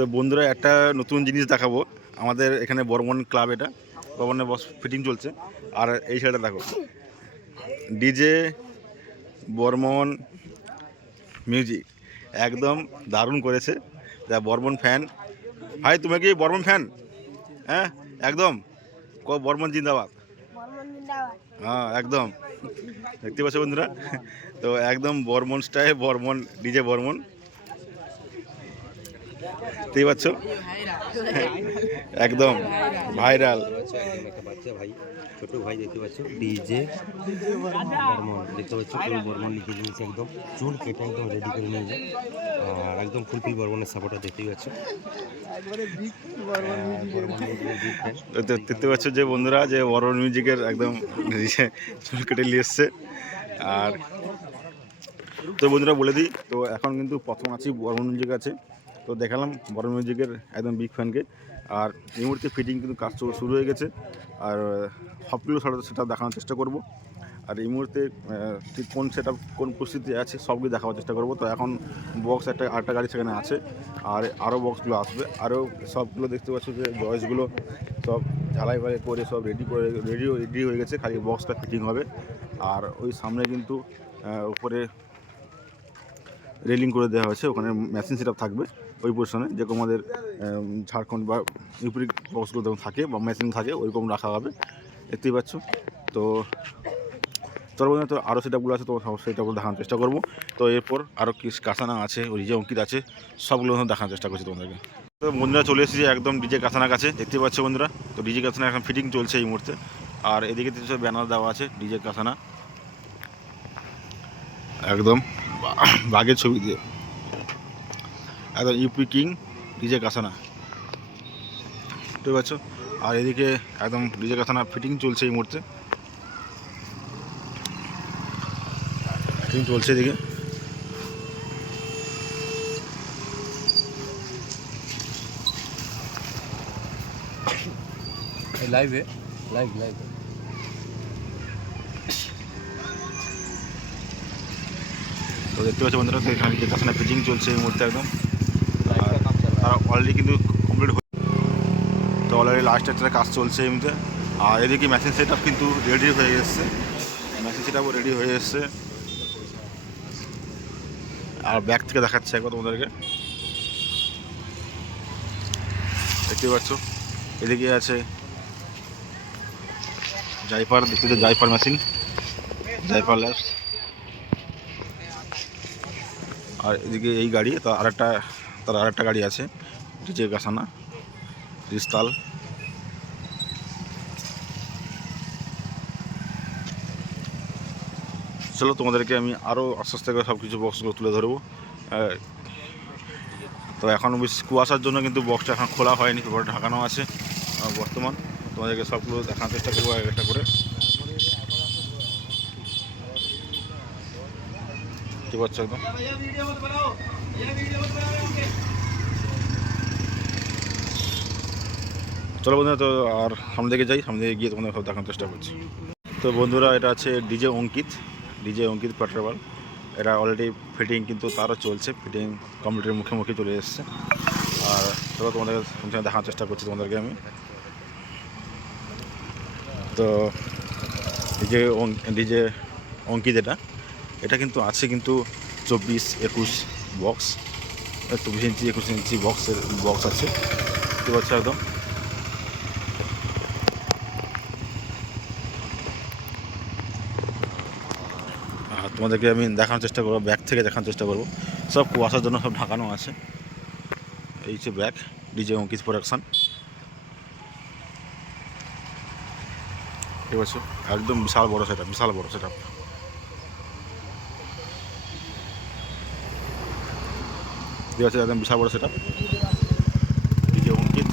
তো বন্ধুরা একটা নতুন জিনিস দেখাবো। আমাদের এখানে বর্মন ক্লাব, এটা বর্মনে বস ফিটিং চলছে। আর এই সাইডটা দেখো, ডিজে বর্মন মিউজিক একদম দারুণ করেছে। যা বর্মন ফ্যান, ভাই তুমি কি বর্মন ফ্যান? হ্যাঁ একদম, বর্মন জিন্দাবাদ। হ্যাঁ একদম, দেখতে পাচ্ছ বন্ধুরা, তো একদম বর্মন স্টাইল, বর্মন ডিজে বর্মন, দেখতে পাচ্ছ একদম ভাইরাল। একটা বাচ্চা ভাই, ছোট ভাই দেখতে পাচ্ছ, ডিজে বর্মন দেখতে পাচ্ছ, পুরো বর্মন লিখে দিয়েছে, একদম চুল কেটে একদম রেডি করে নিয়ে যায়। আর একদম ফুলফিল বর্মনের সাপোর্টার দেখতেই পাচ্ছ। দেখতে পাচ্ছ যে বন্ধুরা, যে বর্মন মিউজিকের একদম চুল কেটে নিয়ে এসছে। আর তো বন্ধুরা বলে দিই, তো এখন কিন্তু প্রথম আছি বর্মন মিউজিক আছে, তো দেখালাম বর্মন মিউজিকের একদম বিগ ফ্যানকে। আর এই মুহূর্তে ফিটিং কিন্তু কাজ শুরু হয়ে গেছে, আর সবগুলো সেটা দেখানোর চেষ্টা করব। আর এই মুহূর্তে ঠিক কোন সেটআপ কোন পরিস্থিতি আছে সবগুলো দেখানোর চেষ্টা করব। তো এখন বক্স আরেকটা গাড়ি সেখানে আছে, আর আরও বক্সগুলো আসবে, আরও সবগুলো দেখতে পাচ্ছ যে জয়েসগুলো সব ঝালাই ফালাই করে সব রেডি হয়ে গেছে, খালি বক্সটা ফিটিং হবে। আর ওই সামনে কিন্তু উপরে রেলিং করে দেওয়া হয়েছে, ওখানে মেশিন সেটআপ থাকবে ওই পোর্শনে, যেরকম আমাদের ঝাড়খণ্ড বা ইউপি বক্সগুলো যেমন থাকে বা মেশিন থাকে ওইরকম রাখা হবে, দেখতেই পাচ্ছ। তো চলো তো আরও সেটআপগুলো আছে, তো সেটআপগুলো দেখানোর চেষ্টা করবো। তো এরপর আরও কি কাসানা আছে, ওই যে অঙ্কিত আছে, সবগুলো দেখানোর চেষ্টা করছি তোমাদেরকে। তো বন্ধুরা চলে এসেছি একদম ডিজে কাসানার কাছে, দেখতে পাচ্ছ বন্ধুরা। তো ডিজে কাসানা এখন ফিটিং চলছে এই মুহূর্তে। আর এদিকে কিছু ব্যানার দেওয়া আছে ডিজে কাসানা, একদম বাঘের ছবি দিয়ে, একদম ইউপি কিং ডিজে কাসানা, বুঝতে পারছো। আর এদিকে একদম ডিজে কাসানা ফিটিং চলছে এই মুহূর্তে, ফিটিং চলছে এদিকে। লাইভ লাইভ লাইভ তো দেখতে পাচ্ছি বন্ধুরা, তো এখানে ডিজে কাসানা ফিটিং চলছে এই মুহূর্তে একদম। আর অলরেডি কিন্তু কমপ্লিট হয়ে, তো অলরেডি লাস্ট একটা কাজ চলছে এই মুহূর্তে। আর এদিকে মেশিন সেট আপ কিন্তু রেডি হয়ে এসছে, মেশিন সেট আপও রেডি হয়ে এসছে। আর ব্যাক থেকে দেখাচ্ছে একবার তোমাদেরকে, দেখতে পাচ্ছ এদিকে আছে জাইপার, দেখতে পাচ্ছ জাইপার মেশিন, জাইপার ল্যাবস। আর এদিকে এই গাড়ি, তার আরেকটা গাড়ি আছে ডিজে কাসানা ক্রিস্টাল। চলো তোমাদেরকে আমি আরও আস্তে আস্তে করে সব কিছু বক্সগুলো তুলে ধরবো। তো এখন বেশ কুয়াশার জন্য কিন্তু বক্সটা এখন খোলা হয়নি, পুরো ঢাকানো আছে বর্তমান। তোমাদেরকে সবগুলো দেখানোর চেষ্টা করবো একটা করে, ঠিক পাচ্ছ একদম। চলো বন্ধুরা, তো আর সামনে দিকে যাই, সামনে দিকে গিয়ে তোমাদের সব দেখানোর চেষ্টা করছি। তো বন্ধুরা এটা আছে ডিজে অঙ্কিত পেট্রোল, এটা অলরেডি ফিটিং কিন্তু তারও চলছে, ফিটিং কমপ্লিটের মুখে চলে এসছে। আর চলো তোমাদেরকে দেখানোর চেষ্টা করছি তোমাদেরকে আমি। তো ডিজে অঙ্কিত এটা কিন্তু আছে কিন্তু 24-21 বক্স, 24 ইঞ্চি 21 ইঞ্চি বক্স আছে, দেখতে পাচ্ছ একদম। তোমাদেরকে আমি দেখানোর চেষ্টা করবো, ব্যাক থেকে দেখানোর চেষ্টা করবো। সব কুয়াশার জন্য সব ঢাকানো আছে, এই যে ব্যাক ডিজে অঙ্কিত প্রোডাকশান, ঠিক আছে। একদম বিশাল বড় সেট আপ, ঠিক আছে, একদম বিশাল বড় সেট আপ ডিজে অঙ্কিত।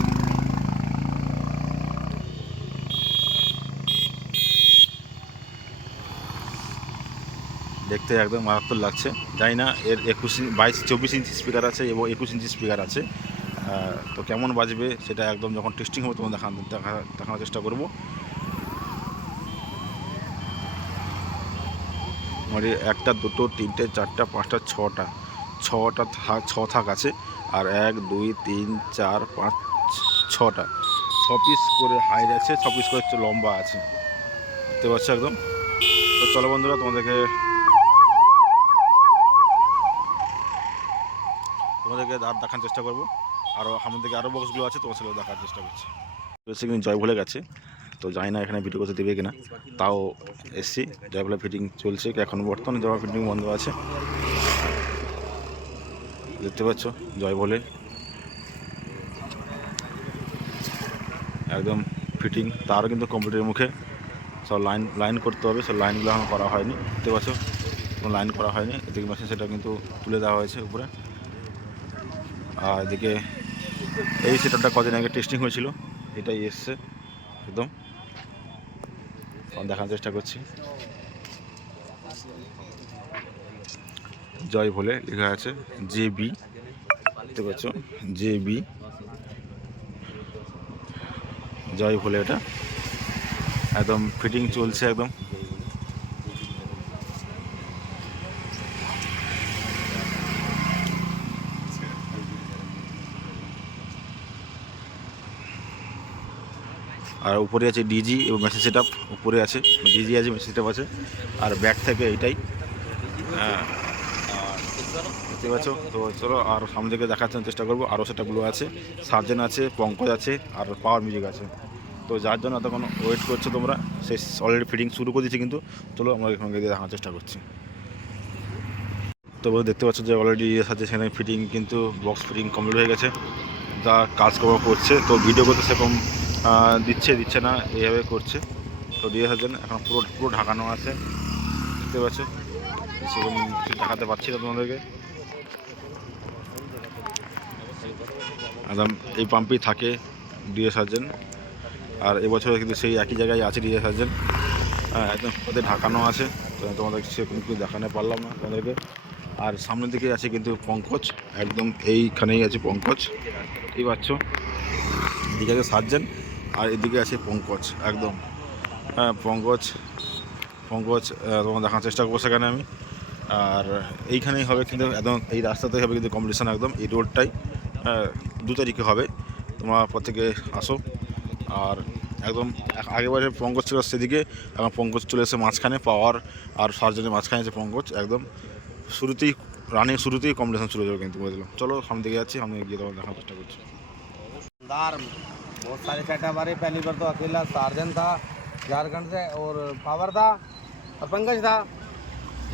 দেখতে একদম মারাত্মক লাগছে, জানি না এর 24 ইঞ্চি স্পিকার আছে এবং 21 ইঞ্চি স্পিকার আছে। তো কেমন বাজবে সেটা একদম যখন টেস্টিং হবে তখন দেখানোর চেষ্টা করবো। মানে 1, 2, 3, 4, 5, 6টা ছ থাক আছে, আর 1 2 3 4 5 6টা 6 পিস করে হাইট আছে, 6 পিস করে লম্বা আছে, দেখতে পাচ্ছ একদম। তো চলো বন্ধুরা তোমাদেরকে আর দেখার চেষ্টা করবো। আরও সামনের দিকে আরও বক্সগুলো আছে, তোমার সেগুলো দেখার চেষ্টা করছি। কিন্তু জয় ভুলে গেছে, তো জানি না এখানে ভিডিও করতে দেবে কিনা, তাও এসছি। জয় ভুলে ফিটিং চলছে, এখন বর্তমানে জয় ফিটিং বন্ধ আছে, দেখতে পাচ্ছ। জয় ভোলে একদম ফিটিং, তারও কিন্তু কম্পিউটারের মুখে সব লাইন করতে হবে, সব লাইনগুলো এখন করা হয়নি, দেখতে পাচ্ছ, কোনো লাইন করা হয়নি। এদিকে মেশিন সেটা কিন্তু তুলে দেওয়া হয়েছে উপরে। আর এদিকে এই সেটআপটা কদিন আগে টেস্টিং হয়েছিল, এটাই এসছে একদম, দেখার চেষ্টা করছি। জয় ভোলে লেখা আছে, JB, দেখতে পাচ্ছ, JB জয় ভোলে, এটা একদম ফিটিং চলছে একদম। আর উপরে আছে DG এবং মেশিন সেট আপ, উপরে আছে DG আছে, মেশিন সেট আপ আছে, আর ব্যাক থেকে এইটাই, হ্যাঁ দেখতে পাচ্ছ। তো চলো আর সামনে থেকে দেখার চেষ্টা করবো। আরও সেটআপগুলো আছে, সার্জেন আছে, পঙ্কজ আছে, আর পাওয়ার মিউজিক আছে। তো যার জন্য এতক্ষণ ওয়েট করছো তোমরা, সে অলরেডি ফিটিং শুরু করে দিয়েছে, কিন্তু চলো আমরা এখানে গিয়ে দেখার চেষ্টা করছি। তো দেখতে পাচ্ছ যে অলরেডি আছে সেখানে ফিটিং, কিন্তু বক্স ফিটিং কমপ্লিট হয়ে গেছে, যা কাজকর্ম করছে। তো ভিডিও করতে সেরকম দিচ্ছে না, এইভাবে করছে। তো সার্জেন এখন পুরো ঢাকানো আছে, দেখতে পাচ্ছ, সেরকম দেখাতে পারছি না তোমাদেরকে। একদম এই পাম্পেই থাকে সার্জেন, আর এবছর কিন্তু সেই একই জায়গায় আছে সার্জেন, একদম ওদের ঢাকানো আছে। তো তোমাদের সেরকম কিছু দেখানো পারলাম না তোমাদেরকে। আর সামনের দিকে আছে কিন্তু পঙ্কজ, একদম এইখানেই আছে পঙ্কজ, এই পাচ্ছ, এদিকে আছে সার্জেন, আর এদিকে আছে পঙ্কজ একদম, হ্যাঁ পঙ্কজ তোমার দেখার চেষ্টা করবো সেখানে আমি। আর এইখানেই হবে কিন্তু একদম, এই রাস্তাতেই হবে কিন্তু কম্পিটিশান, একদম এই রোডটাই 2 তারিখে হবে, তোমরা প্রত্যেকে আসো। আর একদম আগেবারে পঙ্কজ ছিল সেদিকে, এখন পঙ্কজ চলে এসে মাঝখানে, পাওয়ার আর সার্জেনের মাঝখানে আছে পঙ্কজ, একদম শুরুতেই কম্পিটিশান শুরু হয়ে যাবে কিন্তু, বুঝলাম। চলো সামনে দিকে যাচ্ছি, সামনে গিয়ে তোমার দেখার চেষ্টা করছি। बहुत सारे सेटअप आ रहे। पहली बार तो अकेला सार्जन था झारखंड से, और पावर था, और पंकज था।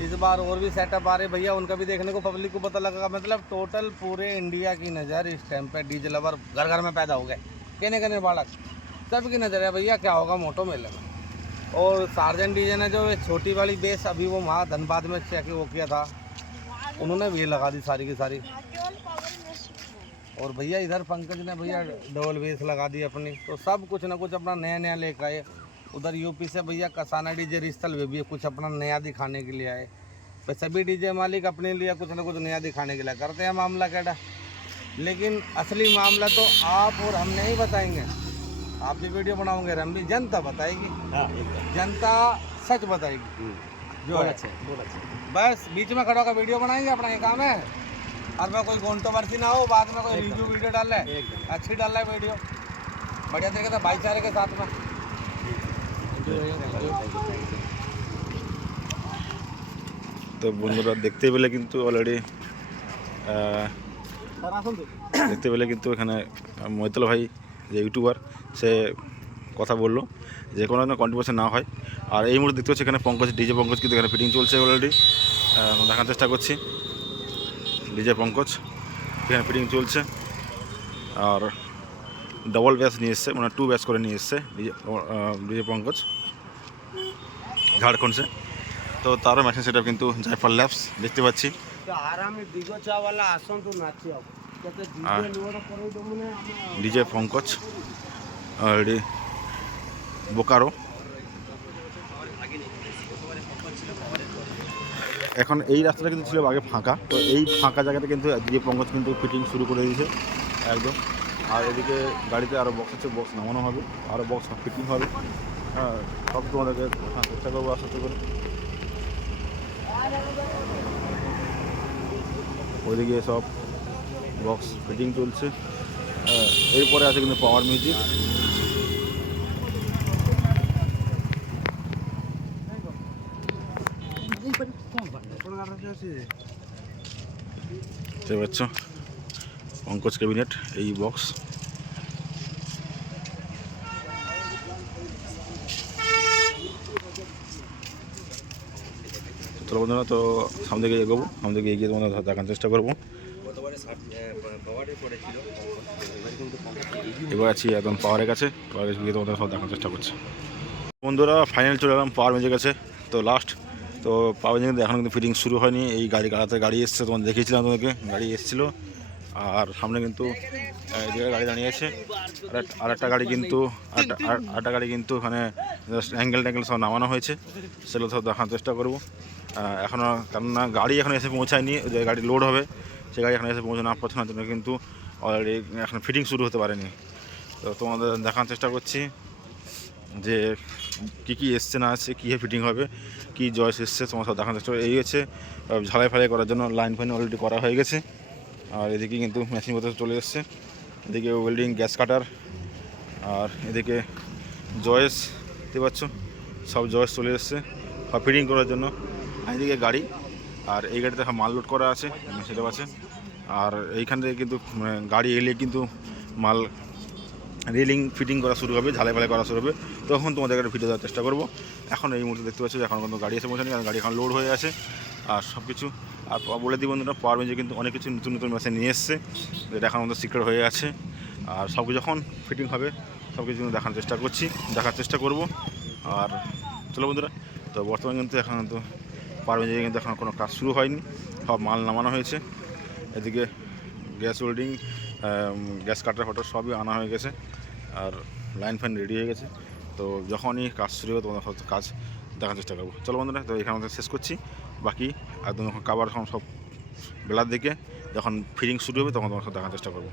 इस बार और भी सेटअप आ रहे भैया, उनका भी देखने को पब्लिक को पता लगेगा। मतलब टोटल पूरे इंडिया की नज़र इस टाइम पे डीजे लवर घर घर में पैदा हो गए, कहने कहने बालक सबकी नज़र है भैया क्या होगा मोटो मेले में। और सार्जन डीजे ने जो छोटी वाली बेस अभी वो वहाँ धनबाद में चेक वो किया था, उन्होंने भी लगा दी सारी की सारी। और भैया इधर पंकज ने भैया डबल बेस लगा दी अपनी। तो सब कुछ ना कुछ अपना नया नया लेकर आए। उधर यूपी से भैया कसाना डीजे रिस्तल वे भी कुछ अपना नया दिखाने के लिए आए। भाई सभी डीजे मालिक अपने लिए कुछ ना कुछ नया दिखाने के लिए करते हैं मामला कैडा, लेकिन असली मामला तो आप और हम नहीं बताएंगे। आप भी वीडियो बनाओगे, हम भी, जनता बताएगी, जनता सच बताएगी जो है। बस बीच में खड़ा होकर वीडियो बनाएंगे, अपना ये काम है। और में कोई कॉन्ट्रोवर्सी ना हो, बाद में कोई रिव्यू वीडियो डाल रहा है, अच्छी डाल रहा है वीडियो, बढ़िया तरीके से भाईचारे के साथ में। তো বন্ধুরা দেখতে পেলে কিন্তু অলরেডি এখানে মৈতল ভাই যে ইউটিউবার, সে কথা বললো যে কোনো কন্ট্রিবিউশন না হয়। আর এই মুহূর্তে দেখতে পাচ্ছি এখানে পঙ্কজ, ডিজে পঙ্কজ কিন্তু এখানে ফিটিং চলছে অলরেডি, দেখার চেষ্টা করছি। ডিজে পঙ্কজ এখানে ফিটিং চলছে, আর ডবল ব্যাচ নিয়ে এসছে, মানে 2 ব্যাচ করে নিয়ে এসছে ডিজে পঙ্কজ ঝাড়খণ্ড সে। তো তারও মেশিন সেটআপ কিন্তু জায়ফল ল্যাবস দেখতে পাচ্ছি। ডিজে পঙ্কজ অলরেডি বোকারো, এখন এই রাস্তাটা কিন্তু ছিল আগে ফাঁকা, তো এই ফাঁকা জায়গাতে কিন্তু ডিজে পঙ্কজ কিন্তু ফিটিং শুরু করে দিয়েছে একদম। আর এদিকে গাড়িতে আরও বক্স আছে, বক্স নামানো হবে, আরও বক্স ফিটিং হবে, হ্যাঁ সব তোমাদেরকে চেষ্টা করবো আস্তে করে। ওইদিকে সব বক্স ফিটিং চলছে। এরপরে আছে কিন্তু পাওয়ার মিউজিক। দেখতে পাচ্ছ পঙ্কজ ক্যাবিনেট এই বক্স। চলো বন্ধুরা, তো সামনে দিকে এগোবো, সামনে দিকে এগিয়ে তোমাদের দেখার চেষ্টা করবো। এবার আছি একদম পাওয়ারের কাছে, পাওয়ারের গিয়ে তোমাদের সব দেখার চেষ্টা করছি। বন্ধুরা ফাইনাল চলে এলাম পাওয়ার মিউজিক কাছে। তো লাস্ট তো পাওয়ার মিউজিক এখন কিন্তু ফিটিং শুরু হয়নি। এই গাড়ি এসছে, তোমাদের দেখিয়েছিলাম তোমাদেরকে, গাড়ি এসেছিলো। আর সামনে কিন্তু এদিকে গাড়ি দাঁড়িয়ে আছে। আর একটা গাড়ি কিন্তু আরেকটা গাড়ি কিন্তু ওখানে জাস্ট অ্যাঙ্গেল ট্যাঙ্গেল সব নামানো হয়েছে, সেগুলো সব দেখার চেষ্টা করবো। এখনও কেননা গাড়ি এখন এসে পৌঁছায়নি, যে গাড়ি লোড হবে সে গাড়ি এখন এসে পৌঁছানো পৌঁছানোর জন্য কিন্তু অলরেডি এখন ফিটিং শুরু হতে পারেনি। তো তোমাদের দেখার চেষ্টা করছি যে কী এসছে না আসছে, কী ফিটিং হবে, কী জয়েস এসছে, তোমার সব দেখার চেষ্টা। এই হচ্ছে ঝালাই ফালাই করার জন্য লাইন ফাইন অলরেডি করা হয়ে গেছে। আর এদিকে কিন্তু মেশিনপত্র চলে এসছে, এদিকে ওয়েল্ডিং গ্যাস কাটার, আর এদিকে জয়েস দেখতে পাচ্ছ সব জয়েস চলে এসছে সব ফিটিং করার জন্য। এদিকে গাড়ি, আর এই গাড়িতে মাল লোড করা আছে, সেটাও আছে। আর এইখান থেকে কিন্তু গাড়ি এলে কিন্তু মাল রেলিং ফিটিং করা শুরু হবে, ঝালাই ফালাই করা শুরু হবে, তখন তোমাদের একটা ভিডিও দেওয়ার চেষ্টা করবো। এখন এই মুহূর্তে দেখতে পাচ্ছ এখন কিন্তু গাড়ি এসে পৌঁছানি, কারণ গাড়ি এখন লোড হয়ে আছে। আর সব কিছু আর বলে দিই বন্ধুরা, পাওয়ার মিউজিক কিন্তু অনেক কিছু নতুন নতুন মেশিন নিয়ে এসছে, যেটা এখন আমাদের সিক্রেট হয়ে আছে। আর সব কিছু যখন ফিটিং হবে সব কিছু দেখার চেষ্টা করব। আর চলো বন্ধুরা, তো বর্তমানে কিন্তু এখন কিন্তু পাওয়ার মিউজিকে কিন্তু এখন কোনো কাজ শুরু হয়নি, সব মাল নামানো হয়েছে। এদিকে gas welding, gas cutter photo সবই আনা হয়ে গেছে, আর লাইন ফ্যান রেডি হয়ে গেছে। তো যখনই কাজ শুরু হবে তোমাদের হয়তো কাজ দেখার চেষ্টা করবো। চলো বন্ধুরা, তো এখানে আমাদের শেষ করছি। বাকি একদম যখন কাবার সব বেলার দিকে যখন ফিটিং শুরু হবে তখন তোমার সাথে দেখার চেষ্টা করবো।